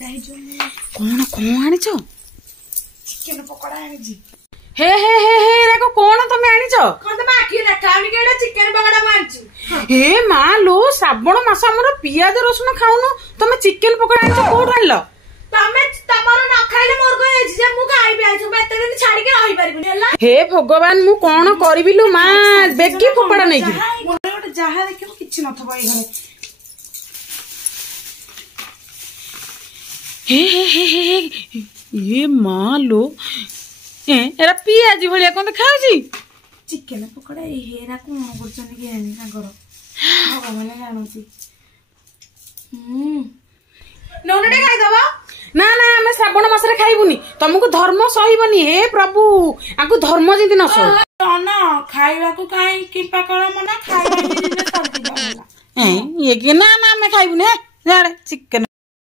कौन कौन आनिच चिकन पकोड़ा आनिची हे हे हे हे राको कौन तमे आनिच कोन त बाकी देखाउनी केडा चिकन पकोड़ा मानची हे मा लो श्रावण मास हमर पियाज रसुन खाउनु तमे चिकन पकोड़ा आनिच कोड आनलो तमे तमरो न खाइले मोर को हे जे मु खाइबे आइ तुम एते दिन छाडी के रहि परिबनी हला हे भगवान मु कोन करबिलु मा बेकी पकोड़ा नै कि मोर गोटे जहा देखिबो किछि न थबो ए घरे हे हे हे हे ये मा लो एरा पियाजी भलिया कोन खाउची चिकन पकोड़ा ए हेरा कोन करछन कि आनी ताकर भगवान जानउची नोनडे खाइ दबो ना ना हमें श्रावण मास रे खाइबुनी तुमको धर्म सहीबनी हे प्रभु आकु धर्म जिंदी न सह ना खाइबा को काई कि पकोड़ा मना खाइबा दिन सब दिबा ये कि ना ना हमें खाइबुनी हे जा रे चिकन